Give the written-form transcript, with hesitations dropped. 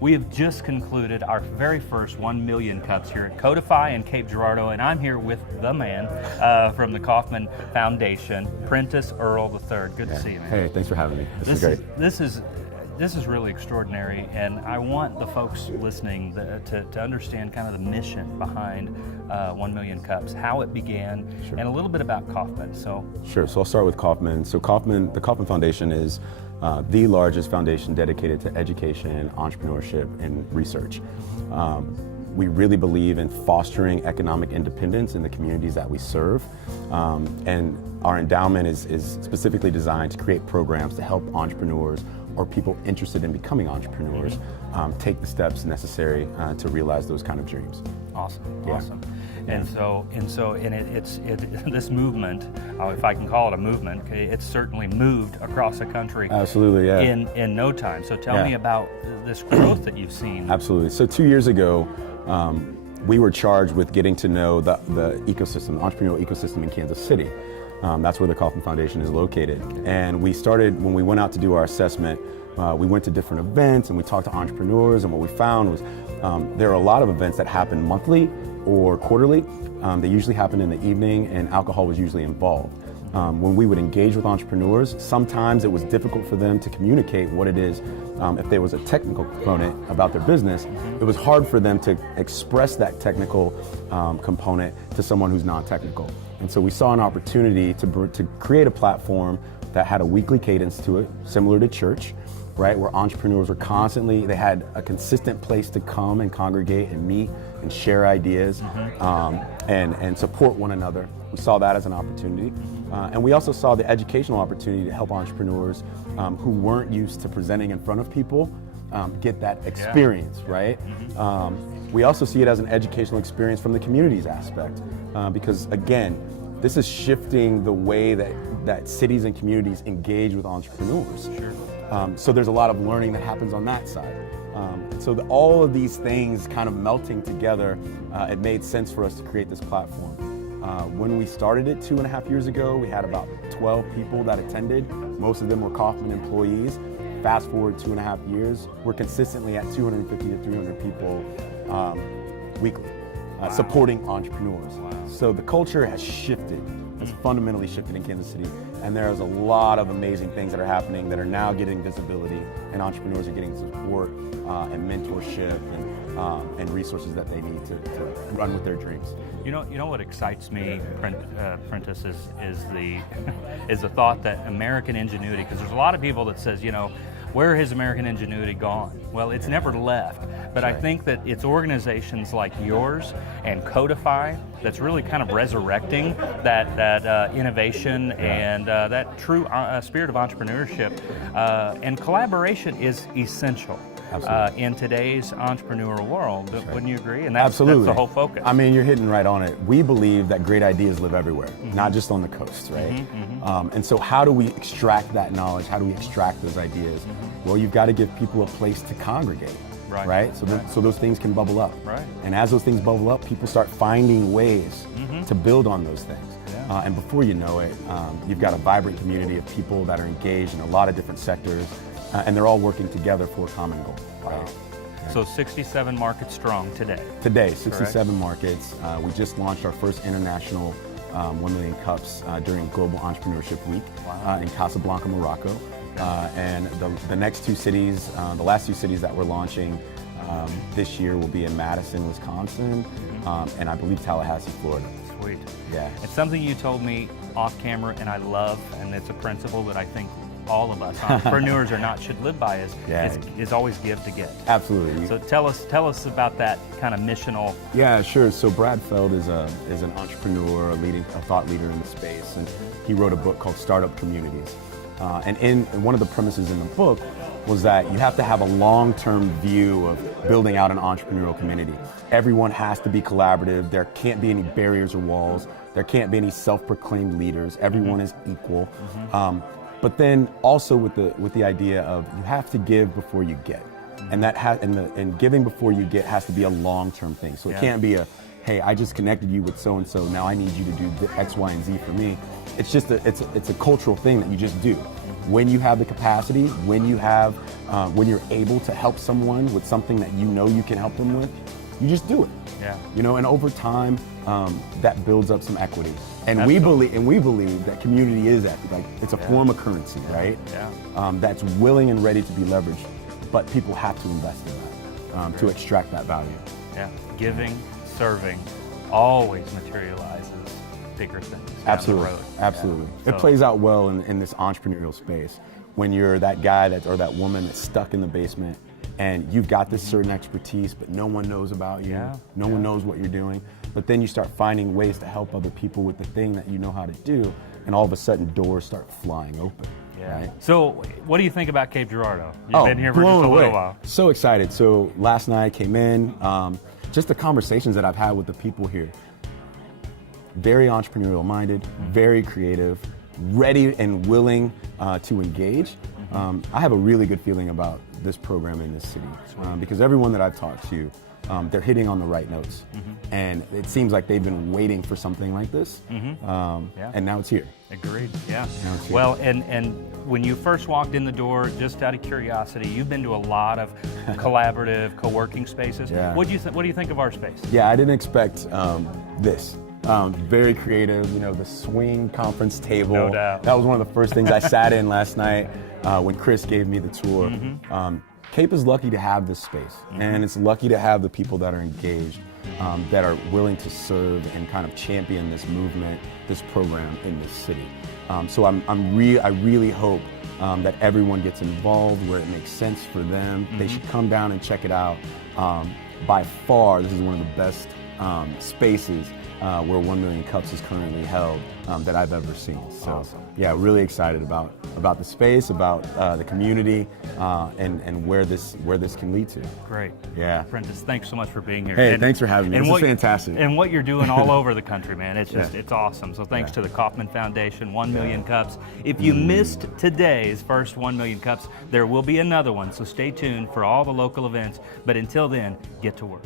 We have just concluded our very first 1 million cups here at Codify in Cape Girardeau, and I'm here with the man from the Kauffman Foundation, Prentiss Earl III. Good to see you, man. Hey, thanks for having me. This is great. This is really extraordinary, and I want the folks listening to understand kind of the mission behind 1 million cups, how it began, and a little bit about Kauffman. Sure. So I'll start with Kauffman. So the Kauffman Foundation is the largest foundation dedicated to education, entrepreneurship, and research. We really believe in fostering economic independence in the communities that we serve, and our endowment is specifically designed to create programs to help entrepreneurs or people interested in becoming entrepreneurs take the steps necessary to realize those kind of dreams. Awesome, awesome. And so this movement, if I can call it a movement, it's certainly moved across the country. Absolutely, yeah. In no time. So tell me about this growth that you've seen. Absolutely. So 2 years ago, we were charged with getting to know the ecosystem, the entrepreneurial ecosystem in Kansas City. That's where the Kauffman Foundation is located. And we started, when we went out to do our assessment, we went to different events and we talked to entrepreneurs, and what we found was there are a lot of events that happen monthly or quarterly. They usually happen in the evening, and alcohol was usually involved. When we would engage with entrepreneurs, sometimes it was difficult for them to communicate what it is. If there was a technical component about their business, it was hard for them to express that technical component to someone who's non-technical. And so we saw an opportunity to create a platform that had a weekly cadence to it, similar to church, right? Where entrepreneurs were constantly, they had a consistent place to come and congregate and meet and share ideas and support one another. We saw that as an opportunity. And we also saw the educational opportunity to help entrepreneurs who weren't used to presenting in front of people get that experience, right? We also see it as an educational experience from the communities aspect because, again, this is shifting the way that cities and communities engage with entrepreneurs. So there's a lot of learning that happens on that side. So all of these things kind of melting together, it made sense for us to create this platform. When we started it 2.5 years ago, we had about 12 people that attended. Most of them were Kauffman employees. Fast forward 2.5 years, we're consistently at 250 to 300 people weekly supporting entrepreneurs. So the culture has shifted. It's fundamentally shifted in Kansas City, and there's a lot of amazing things that are happening that are now getting visibility, and entrepreneurs are getting support and mentorship and resources that they need to run with their dreams. You know what excites me, Prentiss, is the thought that American ingenuity, because there's a lot of people that says, where has American ingenuity gone? Well, it's never left. But I think that it's organizations like yours and Codify that's really kind of resurrecting that innovation and that true spirit of entrepreneurship. And collaboration is essential in today's entrepreneurial world. Wouldn't you agree? And that's the whole focus. I mean, you're hitting right on it. We believe that great ideas live everywhere, not just on the coast, right? And so how do we extract that knowledge? How do we extract those ideas? Well, you've got to give people a place to congregate. Right? So those things can bubble up. And as those things bubble up, people start finding ways to build on those things. And before you know it, you've got a vibrant community of people that are engaged in a lot of different sectors, and they're all working together for a common goal. Right? So 67 markets strong today. Today, 67 markets. We just launched our first international 1 million cups during Global Entrepreneurship Week in Casablanca, Morocco. And the next two cities, the last two cities that we're launching this year will be in Madison, Wisconsin, and I believe Tallahassee, Florida. Sweet. Yeah. It's something you told me off camera, and I love, and it's a principle that I think all of us, entrepreneurs should live by, is always give to get. Absolutely. So tell us about that kind of missional. Yeah, sure. So Brad Feld is an entrepreneur, a thought leader in the space, and he wrote a book called Startup Communities. And one of the premises in the book was that you have to have a long-term view of building out an entrepreneurial community. Everyone has to be collaborative. There can't be any barriers or walls. There can't be any self-proclaimed leaders. Everyone is equal. But then also with the idea of you have to give before you get, and giving before you get has to be a long-term thing. So it can't be hey, I just connected you with so and so. Now I need you to do X, Y, and Z for me. It's just it's a cultural thing that you just do. when you have the capacity, when you're able to help someone with something that you know you can help them with, you just do it. Yeah. You know, and over time, that builds up some equity. And Absolutely. we believe that community is equity. Like, it's a form of currency, right? Yeah. That's willing and ready to be leveraged, but people have to invest in that to extract that value. Yeah. Giving, serving, always materializes bigger things down Absolutely, the road. absolutely. Yeah. It plays out well in this entrepreneurial space when you're that guy or that woman that's stuck in the basement and you've got this certain expertise, but no one knows about you. Yeah, No one knows what you're doing. But then you start finding ways to help other people with the thing that you know how to do, and all of a sudden doors start flying open. Yeah. Right? So, what do you think about Cape Girardeau? You've been here for just blown a little away. while. So excited. So last night I came in, just the conversations that I've had with the people here. Very entrepreneurial minded, very creative, ready and willing to engage. I have a really good feeling about this program in this city because everyone that I've talked to, they're hitting on the right notes. And it seems like they've been waiting for something like this, and now it's here. Agreed. Yeah. Now it's here. Well, and when you first walked in the door, just out of curiosity, you've been to a lot of collaborative co-working spaces. Yeah. What do you think of our space? Yeah, I didn't expect this. Very creative, you know, the swing conference table. No doubt. That was one of the first things I sat in last night when Chris gave me the tour. Cape is lucky to have this space, and it's lucky to have the people that are engaged, that are willing to serve and kind of champion this movement, this program in this city. So I really hope that everyone gets involved where it makes sense for them. They should come down and check it out. By far, this is one of the best spaces where 1 million cups is currently held that I've ever seen. So Awesome. Yeah, really excited about the space, about the community, and where this can lead to. Great. Yeah. Prentiss, thanks so much for being here. Hey, thanks for having me. This is fantastic. And what you're doing all over the country, man, it's just, Yeah. it's awesome. So thanks to the Kauffman Foundation, 1 million cups. If you missed today's first 1 million cups, there will be another one. So stay tuned for all the local events. But until then, get to work.